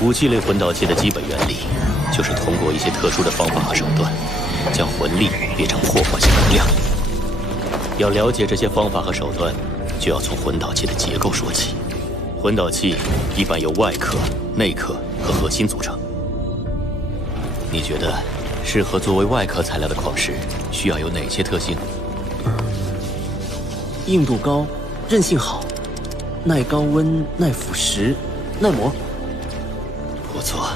武器类魂导器的基本原理，就是通过一些特殊的方法和手段，将魂力变成破坏性能量。要了解这些方法和手段，就要从魂导器的结构说起。魂导器一般由外壳、内壳和核心组成。你觉得适合作为外壳材料的矿石需要有哪些特性？硬度高，韧性好，耐高温、耐腐蚀、耐磨。不错，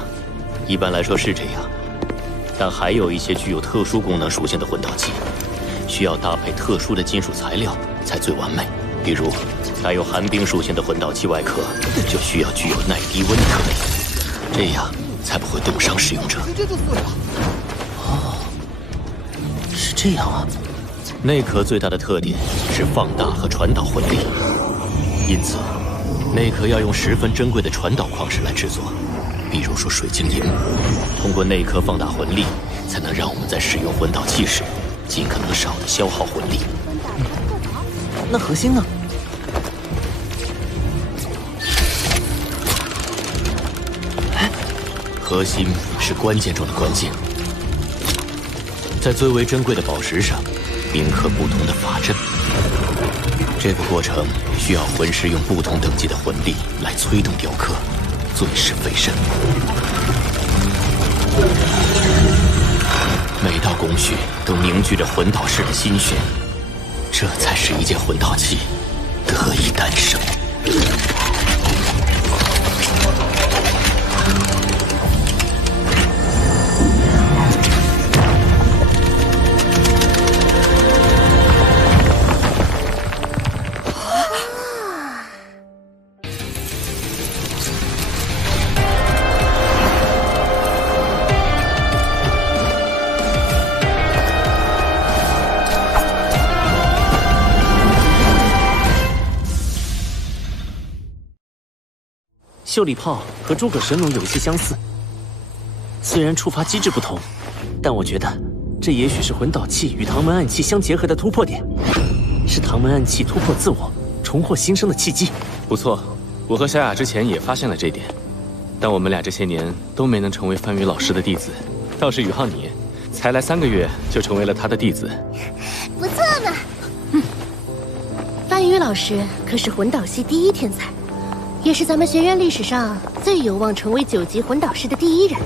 一般来说是这样。但还有一些具有特殊功能属性的魂导器，需要搭配特殊的金属材料才最完美。比如，带有寒冰属性的魂导器外壳就需要具有耐低温的特点，这样才不会冻伤使用者。直接就碎了。哦，是这样啊。内壳最大的特点是放大和传导魂力，因此，内壳要用十分珍贵的传导矿石来制作，比如说水晶银。通过内壳放大魂力，才能让我们在使用魂导器时，尽可能少的消耗魂力。那核心呢？核心是关键中的关键，在最为珍贵的宝石上铭刻不同的法阵。这个过程需要魂师用不同等级的魂力来催动雕刻，最是费神。每道工序都凝聚着魂导师的心血，这才使一件魂导器得以诞生。修理炮和诸葛神龙有一些相似，虽然触发机制不同，但我觉得这也许是魂导器与唐门暗器相结合的突破点，是唐门暗器突破自我、重获新生的契机。不错，我和小雅之前也发现了这点，但我们俩这些年都没能成为范宇老师的弟子，倒是宇浩你，才来3个月就成为了他的弟子，不错嘛。范宇老师可是魂导系第一天才。也是咱们学院历史上最有望成为9级魂导师的第1人。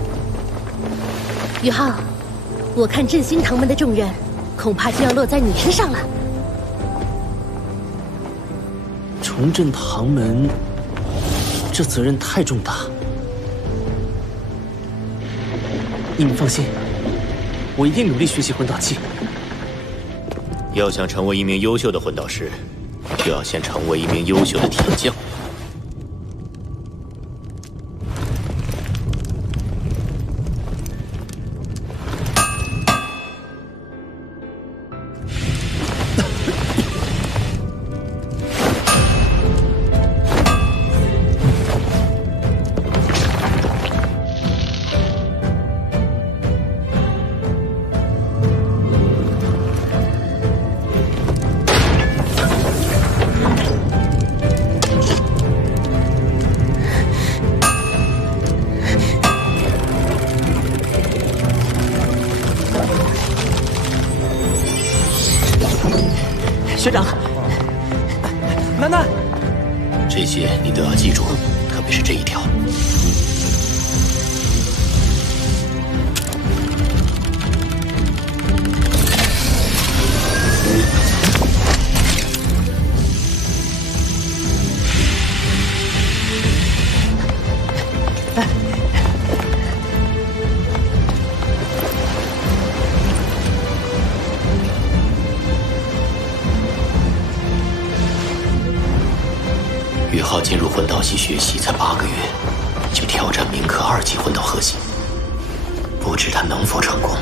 宇浩，我看振兴唐门的重任，恐怕就要落在你身上了。重振唐门，这责任太重大。你们放心，我一定努力学习魂导器。要想成为一名优秀的魂导师，就要先成为一名优秀的铁匠。学长，楠楠，这些你都要记住，特别是这一条。宇浩进入魂导系学习才8个月，就挑战铭刻2级魂导核心，不知他能否成功。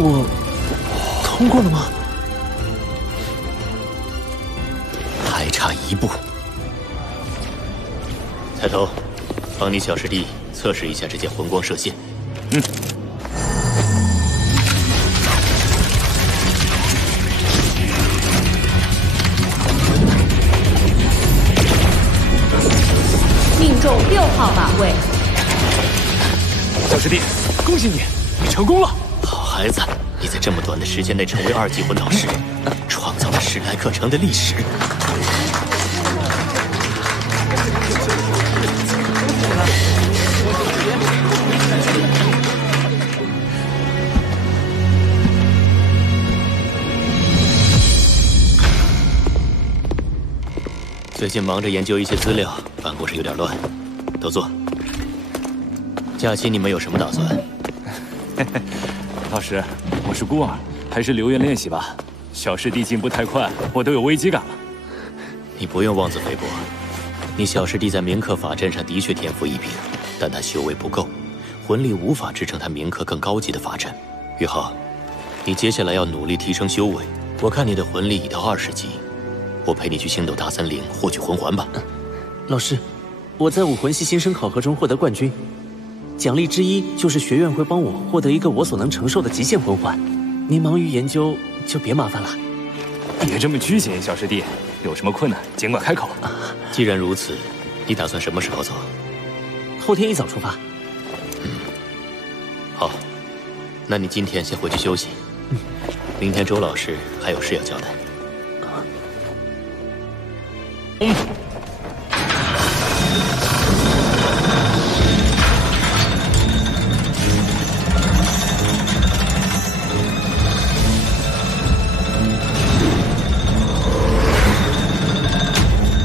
我通过了吗？还差一步。抬头，帮你小师弟测试一下这件魂光射线。嗯。命中6号靶位。小师弟，恭喜你，你成功了！好孩子，你在这么短的时间内成为2级魂导师，创造了10来克城的历史。最近忙着研究一些资料，办公室有点乱，都坐。假期你们有什么打算？老师，我是孤儿，还是留院练习吧。小师弟进步太快，我都有危机感了。你不用妄自菲薄，你小师弟在铭刻法阵上的确天赋异禀，但他修为不够，魂力无法支撑他铭刻更高级的法阵。宇浩，你接下来要努力提升修为。我看你的魂力已到20级，我陪你去星斗大森林获取魂环吧。老师，我在武魂系新生考核中获得冠军，奖励之一就是学院会帮我获得一个我所能承受的极限魂环。您忙于研究，就别麻烦了。别这么拘谨，小师弟，有什么困难尽管开口。既然如此，你打算什么时候走？后天一早出发。好，那你今天先回去休息。明天周老师还有事要交代。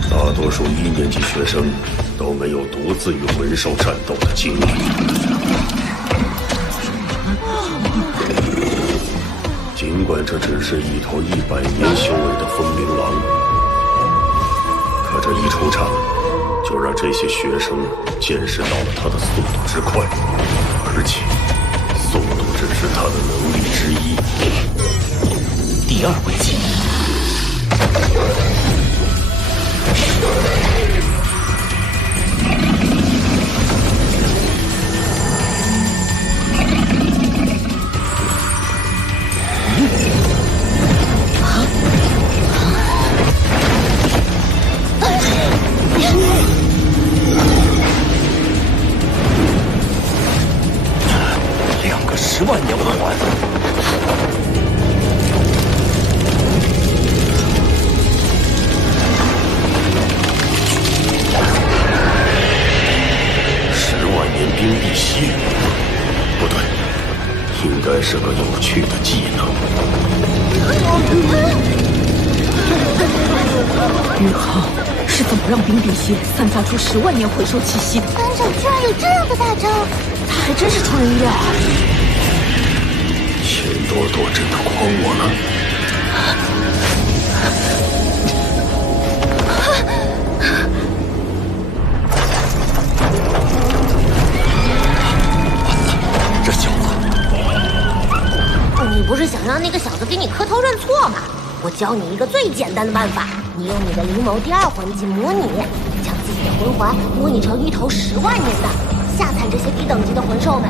大多数1年级学生都没有独自与魂兽战斗的经历。尽管这只是一头100年修为的风铃狼，可这一出场，就让这些学生见识到了他的速度之快，而且速度只是他的能力之一。第2危机。2个10万年魂环。冰碧溪，不对，应该是个有趣的技能。宇浩是怎么让冰碧溪散发出10万年魂兽气息的？班长居然有这样的大招，他还真是出人意料啊！钱多多真的诓我了。你不是想让那个小子给你磕头认错吗？我教你一个最简单的办法，你用你的灵眸第2魂技模拟，将自己的魂环模拟成一头10万年的下探这些低等级的魂兽们，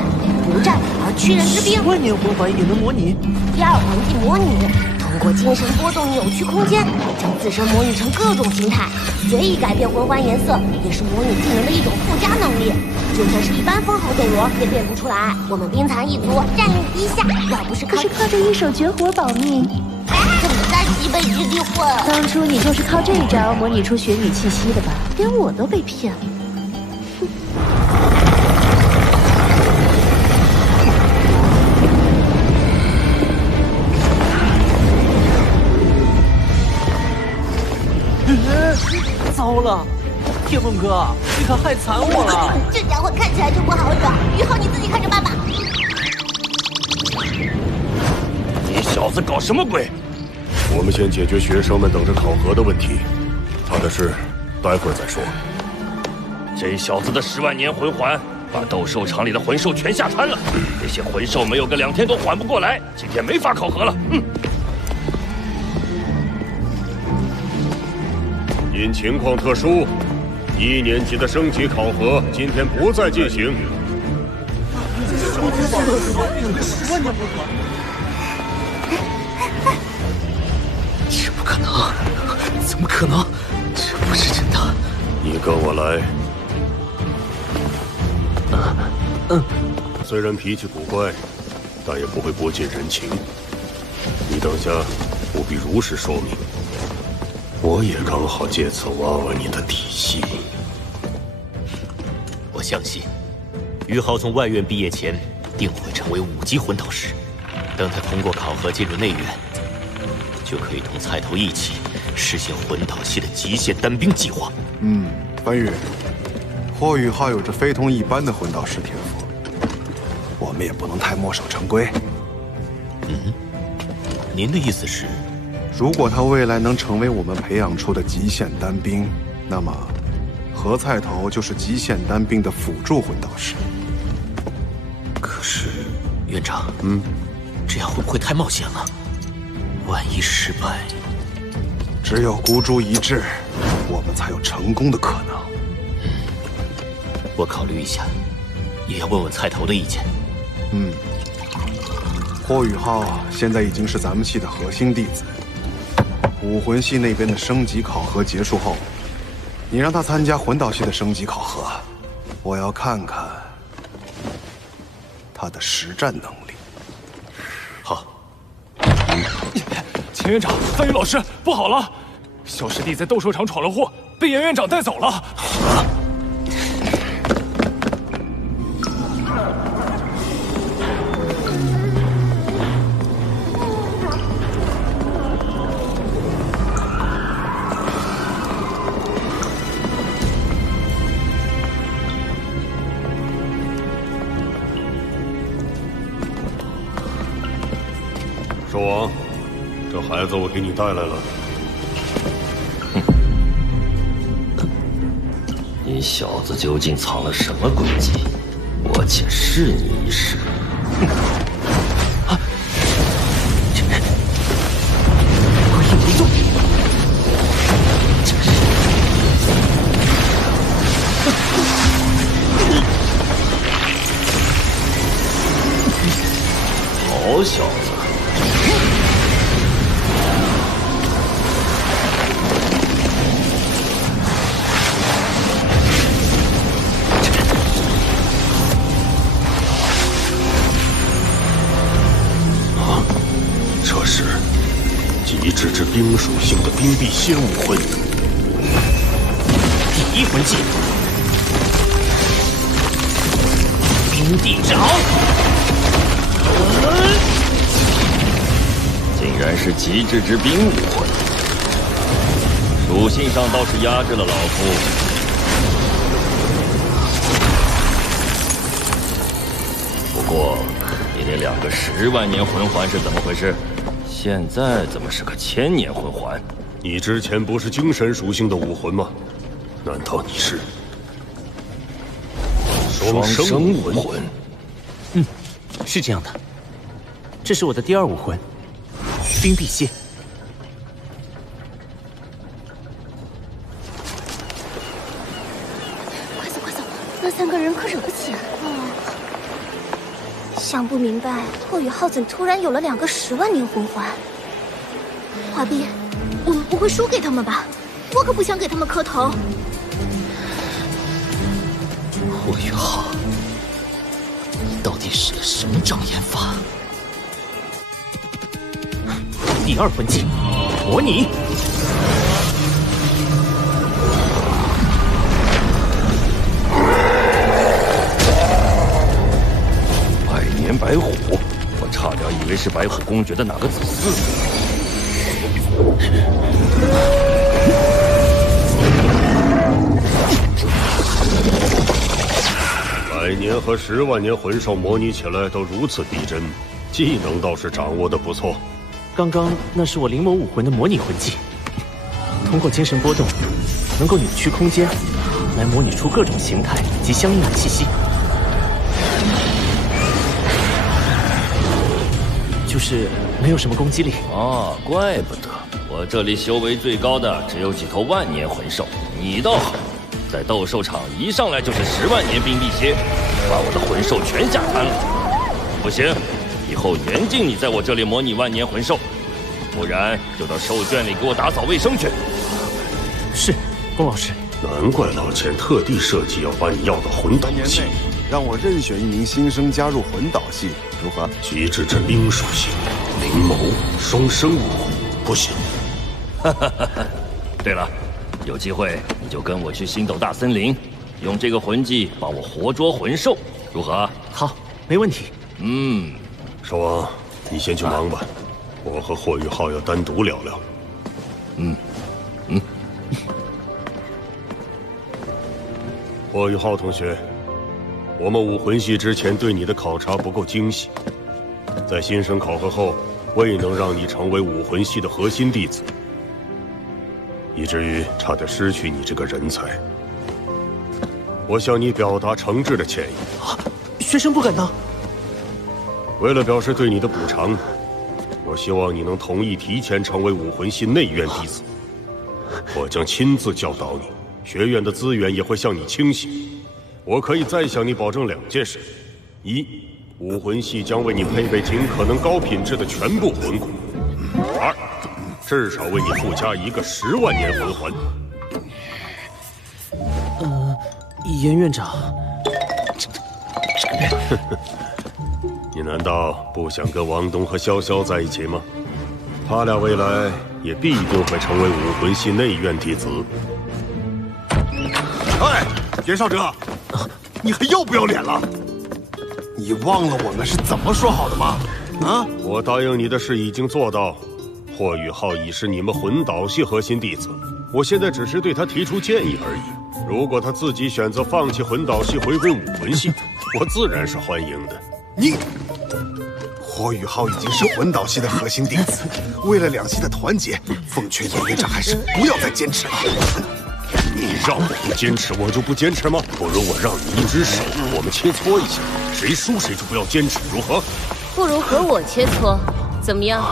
不战而屈人之兵。10万年魂环也能模拟？第2魂技模拟，通过精神波动扭曲空间，将自身模拟成各种形态，随意改变魂环颜色，也是模拟技能的一种附加能力。就算是一般封号斗罗也变不出来。我们冰蚕一族战力低下，要不是靠着一手绝活保命，怎么在西北之地混？当初你就是靠这一招模拟出雪女气息的吧？连我都被骗了。糟了！天梦哥，你可害惨我了！这家伙看起来就不好惹，于浩你自己看着办吧。也小子搞什么鬼？我们先解决学生们等着考核的问题，他的事待会儿再说。这小子的10万年魂环，把斗兽场里的魂兽全吓瘫了。那些魂兽没有个2天都缓不过来，今天没法考核了。因情况特殊，1年级的升级考核今天不再进行。这不可能！怎么可能？这不是真的！你跟我来。虽然脾气古怪，但也不会不近人情。你等下务必如实说明。我也刚好借此挖挖你的底细。我相信，于浩从外院毕业前定会成为5级魂导师。等他通过考核进入内院，就可以同菜头一起实现魂导系的极限单兵计划。番禺，霍雨浩有着非同一般的魂导师天赋，我们也不能太墨守成规。您的意思是？如果他未来能成为我们培养出的极限单兵，那么何菜头就是极限单兵的辅助魂导师。可是，院长，这样会不会太冒险了？万一失败，只有孤注一掷，我们才有成功的可能。我考虑一下，也要问问菜头的意见。霍雨浩现在已经是咱们系的核心弟子。武魂系那边的升级考核结束后，你让他参加魂导系的升级考核，我要看看他的实战能力。好。钱院长，范宇老师，不好了！小师弟在斗兽场闯了祸，被严院长带走了。兽王，这孩子我给你带来了。你小子究竟藏了什么诡计？我且试你一试。我也没动。好小子！这是极致之冰属性的冰碧仙武魂，第1魂技，冰地之鳌。竟然是极致之冰武魂，属性上倒是压制了老夫。不过，你那2个10万年魂环是怎么回事？现在怎么是个1000年魂环？你之前不是精神属性的武魂吗？难道你是双生武魂？是这样的。这是我的第2武魂，冰碧蝎。快走快走，那3个人可惹不起啊！想不明白霍雨浩怎突然有了2个10万年魂环。华斌，我们不会输给他们吧？我可不想给他们磕头。霍雨浩，你到底使了什么障眼法？第2魂技，模拟。百年白虎，我差点以为是白虎公爵的哪个子嗣。100年和10万年魂兽模拟起来都如此逼真，技能倒是掌握的不错。刚刚那是我临摹武魂的模拟魂技，通过精神波动，能够扭曲空间，来模拟出各种形态及相应的气息。就是没有什么攻击力。哦，怪不得我这里修为最高的只有几头万年魂兽，你倒好，在斗兽场一上来就是10万年冰辟邪，把我的魂兽全吓瘫了。不行，以后严禁你在我这里模拟万年魂兽，不然就到兽圈里给我打扫卫生去。是，龚老师。难怪老钱特地设计要把你要到魂导系，让我任选一名新生加入魂导系，如何？极致这灵属性、灵眸、双生武魂，不行。对了，有机会你就跟我去星斗大森林，用这个魂技帮我活捉魂兽，如何？好，没问题。少王，你先去忙吧，我和霍雨浩要单独聊聊。霍雨浩同学，我们武魂系之前对你的考察不够精细，在新生考核后未能让你成为武魂系的核心弟子，以至于差点失去你这个人才。我向你表达诚挚的歉意。学生不敢当。为了表示对你的补偿，我希望你能同意提前成为武魂系内院弟子。我将亲自教导你，学院的资源也会向你倾斜。我可以再向你保证2件事：一，武魂系将为你配备尽可能高品质的全部魂骨；二，至少为你附加一个10万年魂环。严院长，你难道不想跟王东和潇潇在一起吗？他俩未来也必定会成为武魂系内院弟子。哎，严少哲，你还要不要脸了？你忘了我们是怎么说好的吗？啊！我答应你的事已经做到。霍雨浩已是你们魂导系核心弟子，我现在只是对他提出建议而已。如果他自己选择放弃魂导系，回归武魂系，我自然是欢迎的。你，霍雨浩已经是魂导系的核心弟子，为了2系的团结，奉劝严院长还是不要再坚持了。你让我不坚持，我就不坚持吗？不如我让你一只手，我们切磋一下，谁输谁就不要坚持，如何？不如和我切磋，怎么样？